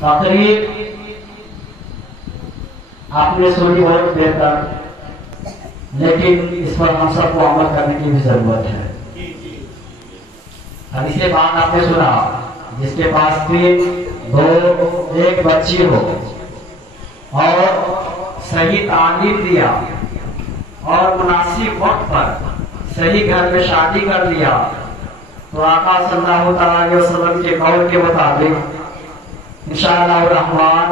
तकरीर आपने सुनी बहुत बेहतर, लेकिन इस पर हम सबको अमल करने की भी जरूरत है। अब इसे बात आपने सुना, जिसके पास 3, 2, 1 बच्ची हो और सही तालीम दिया और मुनासिब वक्त पर सही घर में शादी कर लिया, तो आका सल्लल्लाहु अलैहि वसल्लम के कौल के मुताबिक इंशाअल्लाह रहमान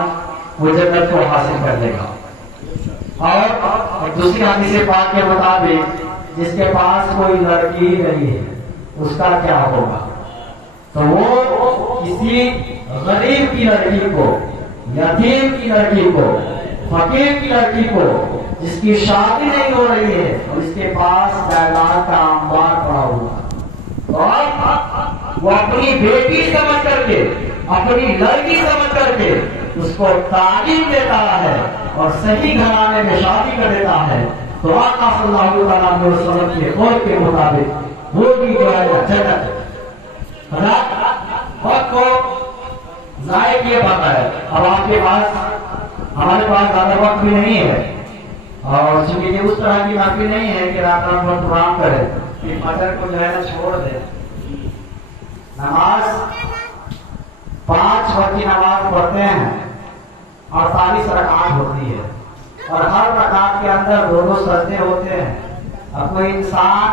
वो जन्नत को हासिल कर लेगा। और दूसरी हदीस पाक के मुताबिक जिसके पास कोई लड़की नहीं है उसका क्या होगा? तो वो किसी गरीब की लड़की को, यतीम की लड़की को, फकीर की लड़की को, जिसकी शादी नहीं हो रही है और इसके पास जायदाद का अंबार पड़ा हुआ, और वो अपनी बेटी समझ करके, अपनी लड़की समझ करके उसको तालीम देता है और सही घराने में शादी कर देता है, तो आका सल्लल्लाहु अलैहि वसल्लम के कौल के मुताबिक वो भी जो है जन्नत वक्त को जाए किए पाता है। अब आपके पास, हमारे पास ज्यादा वक्त भी नहीं है, और चूंकि उस तरह की बात भी नहीं है कि रात रात भर दुआ करे कि फजर को जो है ना छोड़ दे। नमाज 5 वक्त की नमाज पढ़ते हैं, 48 रकात होती है, और हर रकात के अंदर 2-2 सजदे होते हैं। अब कोई इंसान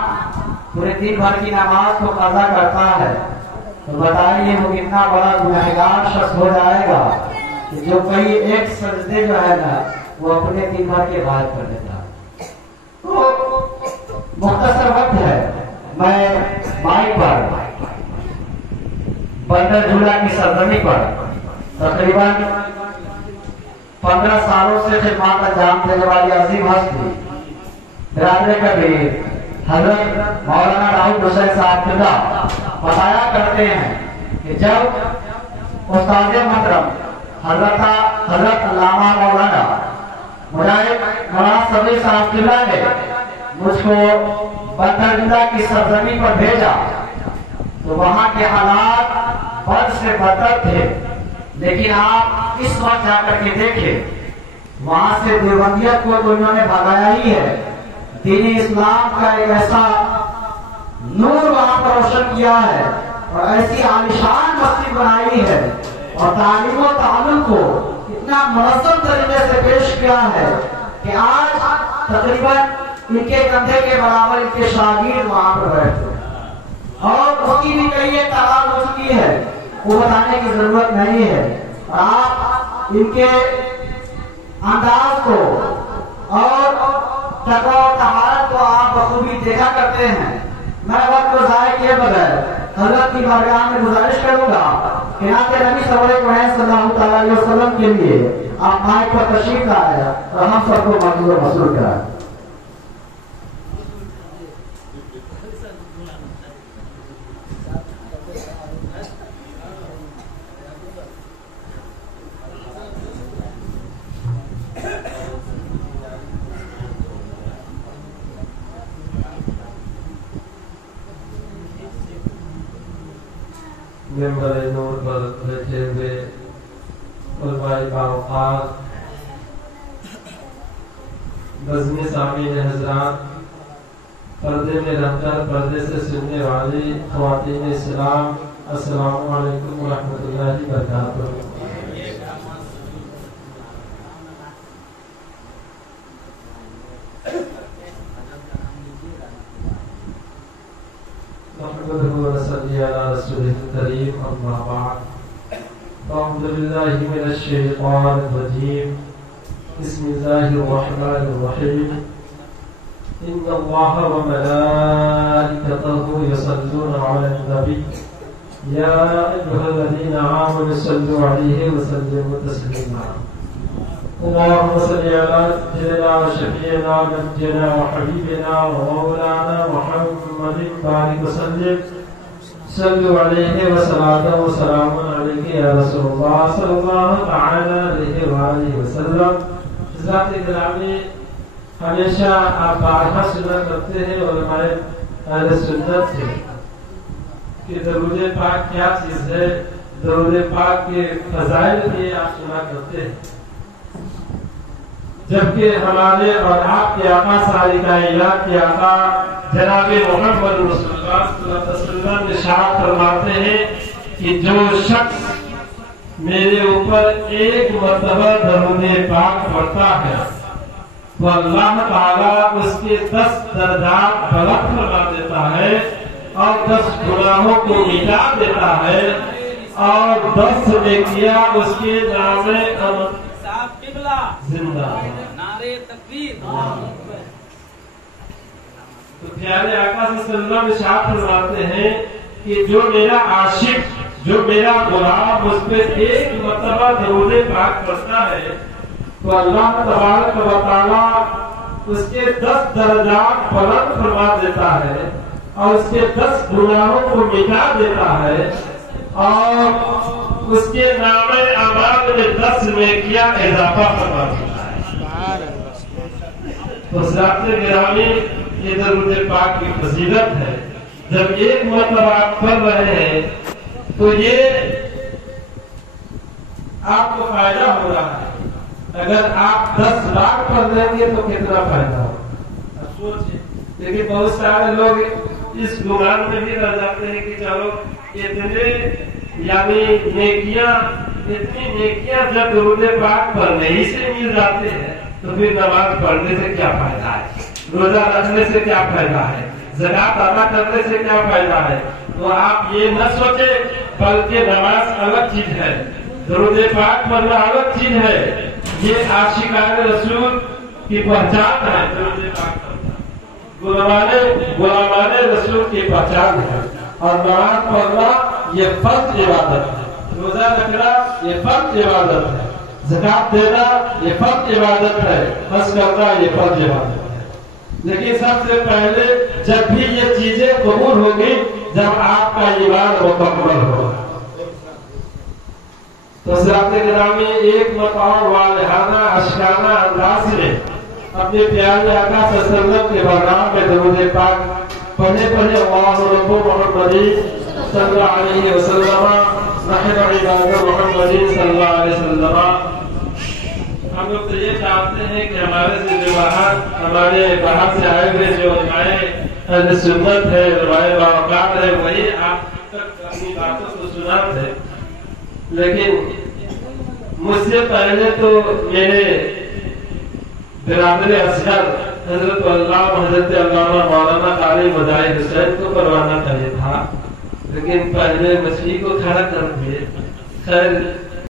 पूरे दिन भर की नमाज को कज़ा करता है, तो बताइए वो कितना बड़ा गुनहगार शख्स हो जाएगा कि जो कई एक सजदे जो है ना वो अपने दिन भर के गायब कर देता है। तो मुख्तसर वक्त है, मैं माइक पर बंदर झूला की सरजमी पर तकरीबन 15 सालों से खिदमत अंजाम देने वाली अजीम हस्ती बिरादर कबीर हजरत मौलाना दाऊद हुसैन साहब खुदा बताया करते हैं कि जब उस्ताद मोहतरम हजरत अल्लामा मौलाना मुजाहिद मौलाना सबीर साहब खुदा ने मुझको बंदरजुला की सरजमी पर भेजा, तो वहाँ के हालात बद से बदतर थे। लेकिन आप इस वक्त जाकर के देखें, वहां से देवबंदियत को तो इन्होंने भगाया ही है, दीन इस्लाम का एक ऐसा नूर वहां पर रोशन किया है और ऐसी आलिशान मस्जिद बनाई है और तालीम और ताल्लुम को इतना मुनज़्ज़म तरीके से पेश किया है कि आज तकरीबन इनके कंधे के बराबर इनके शागिर्द वहां पर बैठे और उसकी भी कई एक तादाद हो चुकी है, वो बताने की जरूरत नहीं है। आप इनके अंदाज को और तक़वा और तहारत को आप बखूबी देखा करते हैं। मैं वक्त को ज़ाया किए बगैर हज़रत की बारगाह में गुजारिश करूंगा कि नाते नबी सल्लल्लाहु अलैहि वसल्लम के लिए आप माइक पर तशरीफ लाए और हम सबको मौजूद मसरूर कराएं। मेंबर नूर पर बैठे हुए उलमाए बावक़ार, बज़्म सामीन हज़रात, पर्दे में रहकर पर्दे से सुनने वाली ख़वातीन इस्लाम, अस्सलामु अलैकुम व रहमतुल्लाहि व बरकातुहू। इन्नल्लाह व मलाइकतहु यसल्लूना अलन नबी या अय्युहल्लज़ीना आमनु सल्लु अलैहि व सल्लिमू तस्लीमा। अल्लाहुम्मा सल्लि अला सय्यिदिना व शफीइना व नबीना व हबीबिना व मौलाना मुहम्मदिन बारिक व सल्लिम सल्लु अलैहि व सलातु व सलामुन अलैहि या रसूलल्लाह सल्लल्लाहु तआला अलैहि व आलिहि व सल्लम। हज़रात गिरामी, हमेशा आप बारहा सुना करते हैं और हमारे अहले सुन्नत से कि दरूद पाक क्या चीज है, درود پاک کے فضائل بھی آپ سنا کرتے ہیں، جبکہ ہمارے اور آپ کے آقا ساری کائنات کے آقا جناب محمد رسول اللہ صلی اللہ علیہ وسلم ارشاد فرماتے ہیں کہ جو شخص میرے اوپر ایک مرتبہ درود پاک پڑھتا ہے تو اللہ تعالیٰ اس کے 10 درجات بلند فرما دیتا ہے اور 10 گناہوں کو مٹا دیتا ہے اور 10 نیکیاں اس کے نام زندہ نعرے تکبیر۔ تو پیارے آقا صلی اللہ علیہ وسلم ارشاد فرماتے ہیں کہ جو میرا عاشق، جو میرا غلام اس پہ ایک مرتبہ درود پاک پڑھتا ہے تو اللہ تبارک و تعالیٰ اس کے 10 درجات بلند فرما دیتا ہے اور اس کے 10 گناہوں کو مٹا دیتا ہے اور اس کے نام اعمال میں 10 نیکیاں اضافہ فرما دیتا ہے۔ تو حضرات گرامی، یہ درود پاک کی فضیلت ہے۔ جب ایک مرتبہ آپ پڑھ رہے ہیں تو یہ آپ کو فائدہ ہو رہا ہے، اگر آپ 10 بار پڑھ لیں گے تو کتنا فائدہ ہوگا سوچیں۔ لیکن بہت سارے لوگ اس گمان میں بھی رہ جاتے ہیں کہ چلو اتنے یعنی اتنی نیکیاں جب درود پاک پڑھنے ہی سے مل جاتے ہیں تو پھر نماز پڑھنے سے کیا فائدہ ہے، روزہ رکھنے سے کیا فائدہ ہے، زکات ادا کرنے سے کیا فائدہ ہے۔ تو آپ یہ نہ سوچیں، بلکہ نماز الگ چیز ہے، درود پاک پڑھنا الگ چیز ہے، یہ عاشقان رسول کی پہچان ہے۔ درود پاک غلامان رسول کی پہچان ہے، اور نماز پڑھنا یہ فرض عبادت ہے، روزہ رکھنا یہ فرض عبادت ہے، زکات دینا یہ فرض عبادت ہے، حج کرنا یہ فرض عبادت ہے۔ لیکن سب سے پہلے جب بھی یہ چیزیں قبول ہوگی جب آپ کا ایمان مکمل ہوگا۔ تو حضرات گرامی، ایک مقام والہانہ اشکانہ انداز میں اپنے پیارے آقا صلی اللہ علیہ وسلم کے برنامہ میں درود پاک پڑھے اللہ رب محمد صلی اللہ علیہ وسلم نحن عباد محمد صلی اللہ علیہ وسلم۔ ہم لوگ تو یہ چاہتے ہیں کہ ہمارے سے ہمارے باہر سے آئے ہوئے جو علماء اہل سنت ہے، علماء باوقار ہے، وہی آپ تک اپنی باتوں کو سناتے ہیں۔ لیکن مجھ سے پہلے تو میرے برادر اصغر حضرت علامہ مولانا قاری مجاہد حسین کو پروانا چاہیے تھا، لیکن پہلے مچھلی کو کھڑا کر دیا۔ خیر